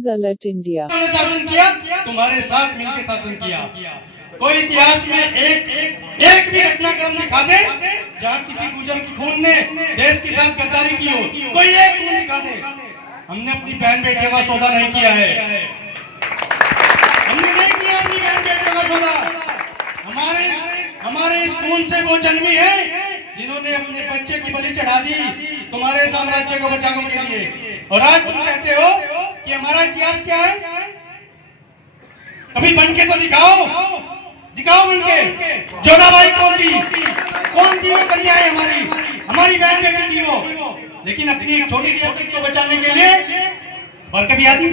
News alert India. शासन किया, तुम्हारे साथ मिलकर शासन किया। कोई इतिहास में एक भी घटनाक्रम दिखा दे जहाँ किसी गुजर की खून ने देश के साथ गद्दारी की हो, कोई एक खून दिखा दे। हमने अपनी बहन बेटियों का सौदा नहीं किया है, हमने नहीं किया अपनी बहन बेटियों का सौदा। हमारे इस खून से वो जन्मी है जिन्होंने अपने बच्चे की बलि चढ़ा दी तुम्हारे साम्राज्य को बचाने के लिए। और आज तुम कहते हो कि हमारा इतिहास क्या है? कभी बन के तो दिखाओ बन के। जोधाबाई कौन थी वो कन्याएं हमारी बहन बेटी थी वो, लेकिन अपनी एक छोटी रियासत को बचाने के लिए बरकबी आदि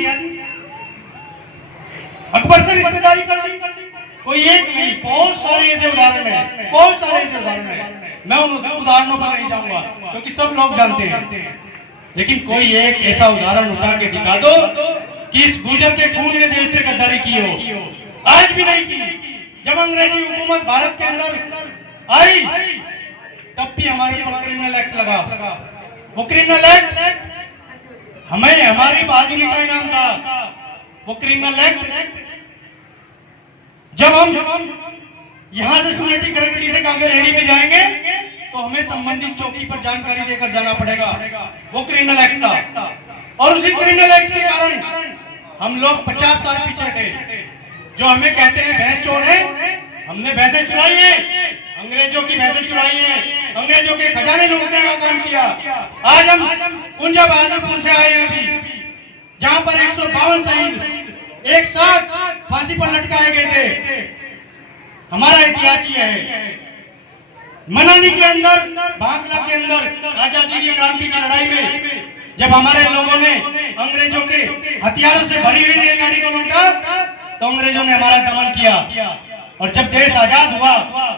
अकबर से रिश्तेदारी कर ली। कोई एक नहीं, बहुत सारे ऐसे उदाहरण है। मैं उन उदाहरणों पर नहीं जाऊंगा क्योंकि सब लोग जानते हैं, लेकिन कोई एक ऐसा उदाहरण उठा के दिखा दो कि इस गुजर के खून ने देश से गद्दारी की हो। आज भी नहीं की। जब अंग्रेजी हुकूमत भारत के अंदर आई तब भी हमारे ऊपर क्रिमिनल एक्ट लगा। वो क्रिमिनल एक्ट हमें हमारी बहादुरी का इनाम था। वो क्रिमिनल एक्ट जब हम यहां से सुनेटी करकड़ी से कांगेर रेडी पे जाएंगे तो हमें संबंधित चौकी पर जानकारी देकर जाना पड़ेगा। वो क्रिमिनल एक्ट था और उसी क्रिमिनल एक्ट के कारण हम लोग 50 साल पीछे थे। जो हमें कहते हैं भैंस चोर है, हमने भैंसें चुराई है, अंग्रेजों की भैंसें चुराई है, अंग्रेजों के खजाने लूटने का काम किया। आज हम कुंजा बहादुरपुर से आए हैं अभी, जहां पर 152 शहीद एक साथ फांसी पर लटकाए गए थे। हमारा इतिहास ये है। मनानी के अंदर, भांकला के अंदर आजादी की क्रांति की लड़ाई में जब हमारे लोगों ने अंग्रेजों के हथियारों से भरी हुई रेलगाड़ी को लूटा तो अंग्रेजों ने हमारा दमन किया। और जब देश आजाद हुआ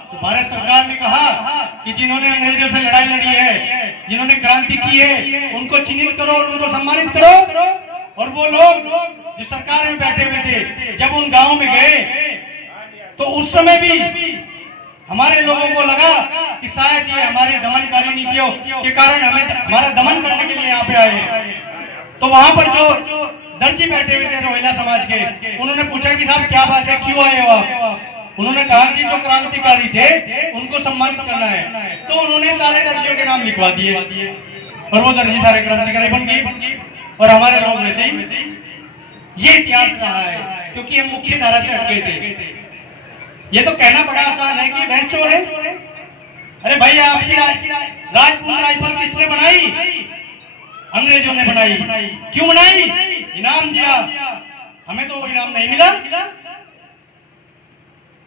तो भारत सरकार ने कहा कि जिन्होंने अंग्रेजों से लड़ाई लड़ी है, जिन्होंने क्रांति की है, उनको चिन्हित करो और उनको सम्मानित करो। और वो लोग जो सरकार में बैठे हुए थे जब उन गांवों में गए तो उस समय भी हमारे लोगों को लगा कि शायद ये हमारी दमनकारी नीतियों के कारण हमारा दमन करने के लिए यहाँ पे आए हैं। तो वहां पर जो दर्जी बैठे हुए थे रोहिला समाज के, उन्होंने पूछा कि साहब क्या बात है, क्यों आए हो आप? उन्होंने कहा कि जो क्रांतिकारी थे उनको सम्मानित करना है। तो उन्होंने सारे दर्जियों के नाम लिखवा दिए और वो दर्जी सारे क्रांतिकारी बन गए और हमारे लोग में से ये इतिहास रहा है क्योंकि हम मुख्य धारा से हटे थे। ये तो कहना बड़ा आसान है कि भैंस चोर है। अरे भाई, आपकी राजपूत राइफल किसने बनाई? अंग्रेजों ने बनाई। क्यों बनाई? इनाम दिया। हमें तो वो इनाम नहीं मिला।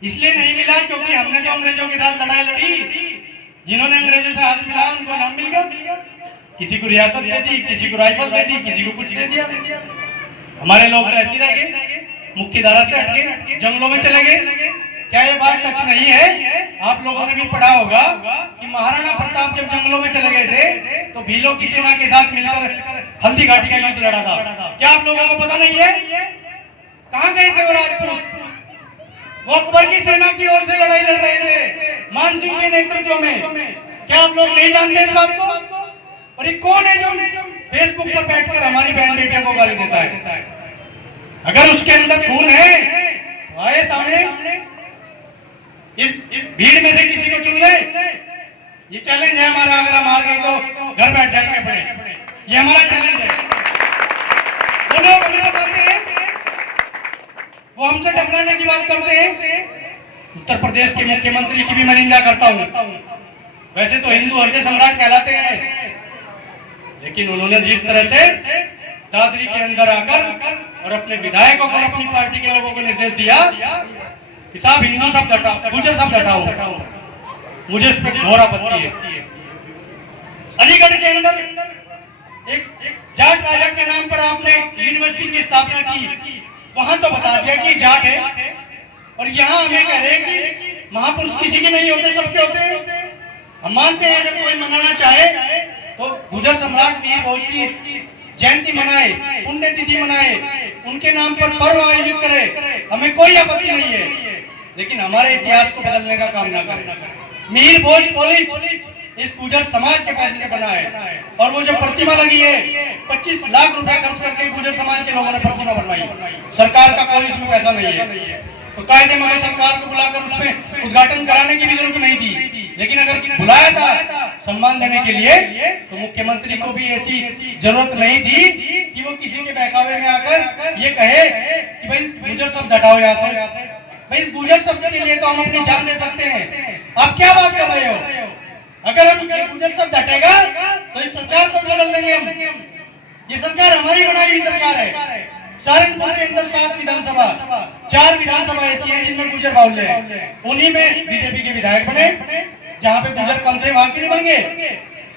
इसलिए नहीं मिला क्योंकि हमने तो अंग्रेजों के साथ लड़ाई लड़ी। जिन्होंने अंग्रेजों से हाथ मिलाया उनको इनाम मिल गया। किसी को रियासत दे दी, किसी को राइफल दे दी, किसी को कुछ दे दिया। हमारे लोग तो ऐसे रह गए, मुख्य धारा से हट गए, जंगलों में चले गए। क्या ये बात सच नहीं है? आप लोगों ने भी पढ़ा होगा कि महाराणा प्रताप जब जंगलों में चले गए थे तो भीलों की सेना के साथ मिलकर हल्दी घाटी का युद्ध लड़ा था। क्या आप लोगों को पता नहीं है? कहां गए थे वो राजपूत? वो अकबर की सेना की ओर से लड़ाई लड़ रहे थे मान सिंह के नेतृत्व में। क्या आप लोग नहीं जानते इस बात को? और ये कौन है जो फेसबुक पर बैठकर हमारी बहन बेटियों को गाली देता है? अगर उसके अंदर खून है तो आए सामने, इस भीड़ में से किसी को चुन ले। ये चैलेंज है हमारा। अगर हम हार गए तो घर बैठ जाएंगे पड़े। ये हमारा चैलेंज है। वो लोग हमें बताते हैं, वो हमसे टकराने की बात करते हैं। उत्तर प्रदेश के मुख्यमंत्री की भी मैं निंदा करता हूं। वैसे तो हिंदू हृदय सम्राट कहलाते हैं, लेकिन उन्होंने जिस तरह से दादरी के अंदर आकर और अपने विधायकों को और अपनी पार्टी के लोगों को निर्देश दिया कि साहब हिंदू शब्द हटाओ, गुजर शब्द हटाओ, मुझे इस पर घोर आपत्ति है। अलीगढ़ के अंदर एक जाट राजा के नाम पर आपने यूनिवर्सिटी की स्थापना की। वहां तो बता दिया कि जाट है और यहाँ हमें कह रहे हैं कि महापुरुष किसी के नहीं होते, सबके होते हैं। हम मानते हैं अगर कोई मनाना चाहे तो गुजर सम्राट मीर भोज की जयंती मनाए, पुण्यतिथि मनाए, उनके नाम पर पर्व आयोजित करे, हमें कोई आपत्ति नहीं है। लेकिन हमारे इतिहास को बदलने का काम ना करें। मीर भोज कॉलेज इस गुर्जर समाज के पैसे से बना है। और वो जो प्रतिमा लगी है 25 लाख रुपए खर्च करके गुर्जर समाज के लोगों ने प्रतिमा बनवाई। सरकार का कोई इसमें पैसा नहीं है। तो कायदे मगर सरकार को बुलाकर उसमें उद्घाटन कराने की भी जरूरत नहीं थी। लेकिन अगर बुलाया था सम्मान देने के लिए तो मुख्यमंत्री को भी ऐसी जरूरत नहीं थी कि वो किसी के बहकावे में आकर ये कहे कि भाई गुर्जर शब्द हटाओ यहाँ से। भाई गुर्जर शब्द के लिए तो हम अपनी जान दे सकते हैं। आप क्या बात कर रहे हो? अगर हम गुर्जर शब्द हटेगा तो इस सरकार को बदल देंगे हम। ये सरकार हमारी बनाई हुई सरकार है। सहारनपुर के अंदर 7 विधानसभा, 4 विधानसभा ऐसी है जिनमें गुर्जर बाहुल्य है। उन्हीं में बीजेपी के विधायक बने। जहाँ पे गुर्जर कम थे वहां के नहीं भागे।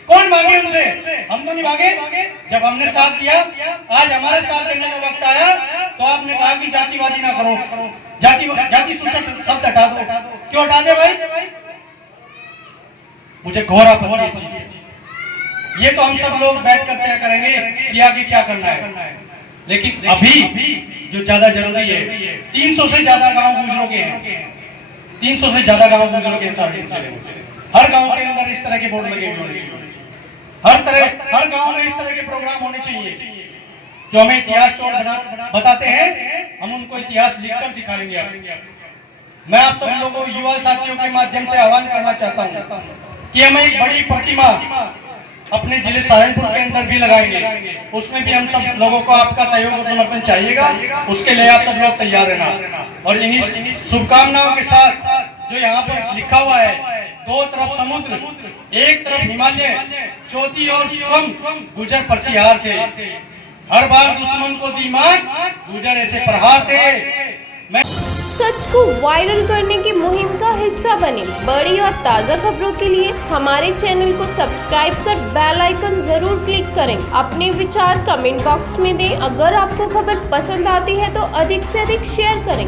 कौन भागे उनसे? हम तो नहीं भागे। जब हमने साथ दिया, आज हमारे साथ देने का वक्त आया तो आपने कहा कि जातिवादी ना करो, जाति सूचक शब्द हटा दो। क्यों हटा दे भाई? मुझे घोर आपत्ति है इस चीज की। ये तो हम सब लोग बैठ कर तय करेंगे कि आगे क्या करना है। लेकिन अभी जो ज्यादा जरूरी है, 300 से ज्यादा गांव गुर्जरों के हैं। 300 से ज्यादा गांव गुर्जरों के साथ हर गांव के अंदर इस तरह के बोर्ड लगे हुए होने चाहिए। हर गांव में इस तरह के प्रोग्राम होने चाहिए जो हमें इतिहास चोर बताते हैं। हम उनको इतिहास लिखकर दिखाएंगे। मैं आप सब लोगों युवा साथियों के माध्यम से आह्वान करना चाहता हूं कि हम एक बड़ी प्रतिमा अपने जिले सहारनपुर के अंदर भी लगाएंगे। उसमें भी हम सब लोगों को आपका सहयोग और समर्थन चाहिएगा। उसके लिए आप सब लोग तैयार रहना। और इन्हीं शुभकामनाओं के साथ जो यहाँ पर लिखा हुआ है, 2 तरफ समुद्र, एक तरफ हिमालय, चौथी ओर शुभम, गुर्जर प्रतिहार थे। हर बार दुश्मन को दिमाग, गुर्जर ऐसे प्रहार थे। मैं सच को वायरल करने की मुहिम का हिस्सा बने। बड़ी और ताज़ा खबरों के लिए हमारे चैनल को सब्सक्राइब कर बेल आइकन जरूर क्लिक करें। अपने विचार कमेंट बॉक्स में दें। अगर आपको खबर पसंद आती है तो अधिक से अधिक शेयर करें।